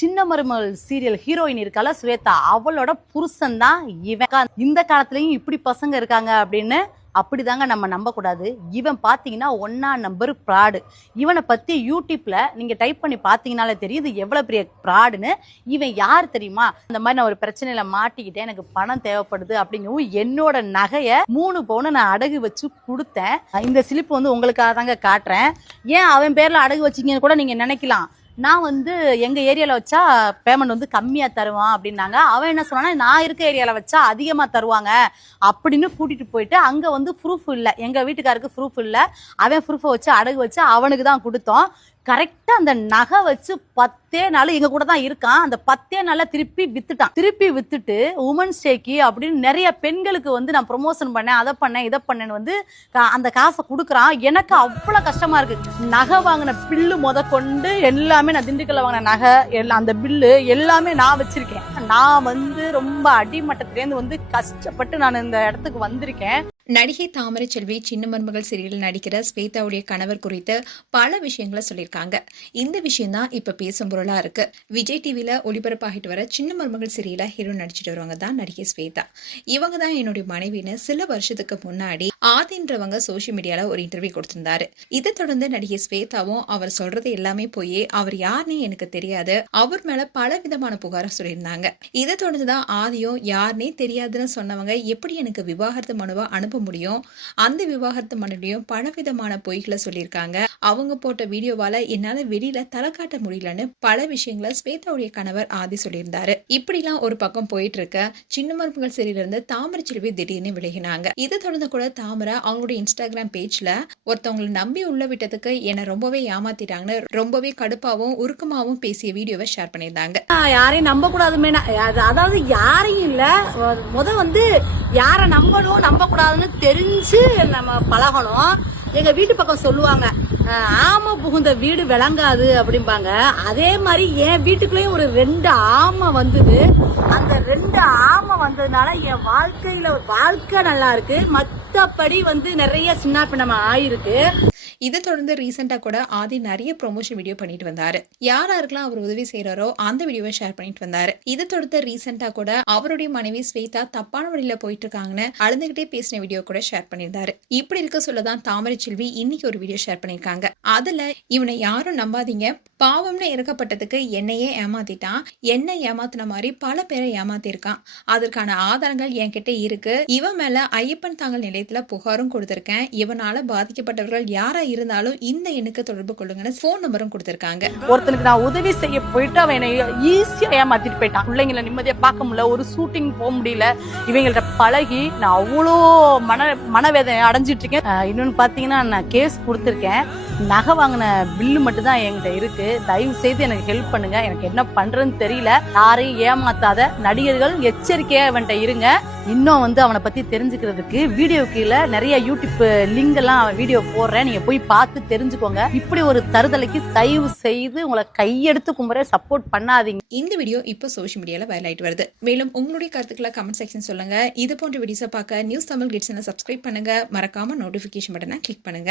சின்ன மருமகள் serial heroine இருக்கால ஸ்வேதா, அவளோட புருஷன் தான் இவன். இந்த காலத்துலயும் இப்படி பசங்க இருக்காங்க அப்படின்னு அப்படிதாங்க நம்ம நம்பக்கூடாது. இவன் பார்த்தீங்கன்னா 1ஆம் நம்பர் ஃப்ராடு. இவனை பற்றி யூடியூப்ல நீங்கள் டைப் பண்ணி பார்த்தீங்கனாலே தெரியுது எவ்வளோ பெரிய ஃப்ராடுன்னு. இவன் யார் தெரியுமா? அந்த மாதிரி நான் ஒரு பிரச்சனையில் மாட்டிக்கிட்டேன், எனக்கு பணம் தேவைப்படுது அப்படிங்கவும் என்னோட நகையை 3 பவுனை நான் அடகு வச்சு கொடுத்தேன். இந்த சிலிப்பு வந்து உங்களுக்காக தாங்க காட்டுறேன். ஏன் அவன் பேரில் அடகு வச்சிங்கன்னு கூட நீங்கள் நினைக்கலாம். நான் வந்து எங்கள் ஏரியாவில் வச்சா பேமெண்ட் வந்து கம்மியாக தருவான் அப்படின்னாங்க. அவன் என்ன சொன்னான்னா, நான் இருக்க ஏரியாவில் வச்சா அதிகமாக தருவாங்க அப்படின்னு கூட்டிகிட்டு போயிட்டு அங்கே வந்து ப்ரூஃப் இல்லை, எங்கள் வீட்டுக்காருக்கு ப்ரூஃப் இல்லை. அவன் ப்ரூஃபை வச்சு அடகு வச்சு அவனுக்கு தான் கொடுத்தோம். கரெக்டாக அந்த நகை வச்சு 10 நாள் எங்கள் கூட தான் இருக்கான். அந்த 10 நாளில் திருப்பி வித்துட்டான். திருப்பி வித்துட்டு உமன்ஸ் டேக்கு அப்படின்னு நிறைய பெண்களுக்கு வந்து நான் ப்ரொமோஷன் பண்ணேன், அதை பண்ணேன், இதை பண்ணேன்னு வந்து அந்த காசை கொடுக்குறான். எனக்கு அவ்வளோ கஷ்டமாக இருக்குது. நகை வாங்கின பில்லு கொண்டு எல்லாமே, நான் திண்டுக்கல்ல வாங்கின நகை எல்லாம், அந்த பில்லு எல்லாமே நான் வச்சிருக்கேன். நான் வந்து ரொம்ப அடிமட்டத்திலேருந்து வந்து கஷ்டப்பட்டு நான் இந்த இடத்துக்கு வந்திருக்கேன். நடிகை தாமரை செல்வி சின்ன மருமகள் சீரியல் நடிக்கிற ஸ்வேதாவுடைய கணவர் குறித்து பல விஷயங்களை சொல்லியிருக்காங்க. இந்த விஷயம் தான் இப்ப பேசும் பொருளா இருக்கு. விஜய் டிவில ஒளிபரப்பாகிட்டு வர சின்ன மருமகள் சீரியல ஹீரோ நடிச்சிட்டு வருவாங்க தான் நடிகை ஸ்வேதா. இவங்க தான் என்னுடைய மனைவின்னு சில வருஷத்துக்கு முன்னாடி ஆதின்றவங்க சோசியல் மீடியால ஒரு இன்டர்வியூ கொடுத்திருந்தாரு. இதை தொடர்ந்து நடிகை ஸ்வேதாவும் அவர் சொல்றது எல்லாமே போய் அவர் யாருன்னு எனக்கு தெரியாது, அவர் மேல பல விதமான புகார சொல்லியிருந்தாங்க. இதை தொடர்ந்துதான் ஆதியும் யாருன்னே தெரியாதுன்னு சொன்னவங்க எப்படி எனக்கு விவாகரத்து மனுவா அனுப்ப முடியும், அந்த விவாகரத்து மனுலையும் பலவிதமான பொய்களை சொல்லியிருக்காங்க. அவங்க போட்ட வீடியோவால என்னால வெளியில தலை காட்ட முடியலன்னு பல விஷயங்களை ஸ்வேதாவுடைய கணவர் ஆதி சொல்லியிருந்தாரு. இப்படிலாம் ஒரு பக்கம் போயிட்டு இருக்க சின்ன மருமகள் சீரியல்ல இருந்து தாமரை செல்வி திடீர்னு விலகினாங்க. இதை தொடர்ந்து கூட தாமரை அவங்களுடைய இன்ஸ்டாகிராம் பேஜ்ல ஒருத்தவங்களை நம்பி உள்ள விட்டதுக்கு என்ன ரொம்பவே ஏமாத்திட்டாங்கன்னு ரொம்பவே கடுப்பாவும் உருக்கமாவும் பேசிய வீடியோவை ஷேர் பண்ணியிருந்தாங்க. யாரையும் நம்ப கூடாதுமே, அதாவது யாரையும் இல்ல, வந்து யாரை நம்பணும் நம்ப கூடாதுன்னு தெரிஞ்சு நம்ம பழகணும். எங்க வீட்டு பக்கம் சொல்லுவாங்க, ஆமை புகுந்த வீடு விளங்காது அப்படிம்பாங்க. அதே மாதிரி என் வீட்டுக்குள்ளேயும் ஒரு 2 ஆமை வந்தது. அந்த 2 ஆமை வந்ததுனால என் வாழ்க்கை நல்லா இருக்கு. மற்றபடி வந்து நிறைய சின்ன பின்னமா ஆயிருக்கு. இதை தொடர்ந்து ரீசெண்டா கூட ஆதி நிறைய ப்ரொமோஷன் வீடியோ பண்ணிட்டு வந்தாரு. யாராருக்கெல்லாம் அவர் உதவி செய்யறாரோ அந்த வீடியோவை ஷேர் பண்ணிட்டு வந்தாரு. இதை தொடர்ந்து ரீசெண்டா கூட அவருடைய மனைவி ஸ்வேதா தப்பான வழியில போயிட்டு இருக்காங்கன்னு அழுதுகிட்டே பேசின வீடியோ கூட ஷேர் பண்ணியிருந்தாரு. இப்படி இருக்க சொல்லதான் தாமரை செல்வி இன்னைக்கு ஒரு வீடியோ ஷேர் பண்ணிருக்காங்க. அதுல இவனை யாரும் நம்பாதீங்க, பாவம்னு இறக்கப்பட்டதுக்கு என்னையே ஏமாத்திட்டான், என்ன ஏமாத்தின மாதிரி பல பேரை ஏமாத்திருக்கான், அதற்கான ஆதாரங்கள் என்கிட்ட இருக்கு, இவன் மேல ஐயப்பன் தாங்கல் நிலையத்துல புகாரும் கொடுத்திருக்கேன், இவனால பாதிக்கப்பட்டவர்கள் யாரா இருந்தாலும் இந்த எண்ணுக்கு தொடர்பு கொள்ளுங்கன்னு போன் நம்பரும் கொடுத்திருக்காங்க. ஒருத்தனுக்கு நான் உதவி செய்ய போயிட்டு அவன் என்னை ஈஸியா ஏமாத்திட்டு போயிட்டான். பிள்ளைங்களை நிம்மதியா பார்க்க முடியல, ஒரு ஷூட்டிங் போக முடியல. இவங்கள்ட்ட பழகி நான் அவ்வளோ மனவேதனை அடைஞ்சிட்டு இருக்கேன். இன்னொன்னு பாத்தீங்கன்னா, நான் கேஸ் கொடுத்துருக்கேன். நகை வாங்கின பில்லு மட்டும் தான் என்கிட்ட இருக்கு. தயவு செய்து எனக்கு ஹெல்ப் பண்ணுங்க, எனக்கு என்ன பண்றதுன்னு தெரியல. யாரையும் ஏமாத்தாத நடிகர்கள் எச்சரிக்கையா இவன்ட்ட இருங்க. இன்னும் வந்து அவனை பத்தி தெரிஞ்சுக்கிறதுக்கு வீடியோ கீழே நிறைய யூடியூப் லிங்க் எல்லாம் வீடியோ போடுறேன், நீங்க போய் பார்த்து தெரிஞ்சுக்கோங்க. இப்படி ஒரு தருதலைக்கு தயவு செய்து உங்களை கையெடுத்து கும்புற சப்போர்ட் பண்ணாதீங்க. இந்த வீடியோ இப்போ சோஷியல் மீடியால வைரல் ஆயிட்டு வருது. மேலும் உங்களுடைய கருத்துக்களை கமெண்ட் செக்ஷன் சொல்லுங்க. இது போன்ற வீடியோஸை பார்க்க நியூஸ் தமிழ் கிட்ஸ் சப்ஸ்கிரைப் பண்ணுங்க. மறக்காம நோட்டிபிகேஷன் பட்டனை கிளிக் பண்ணுங்க.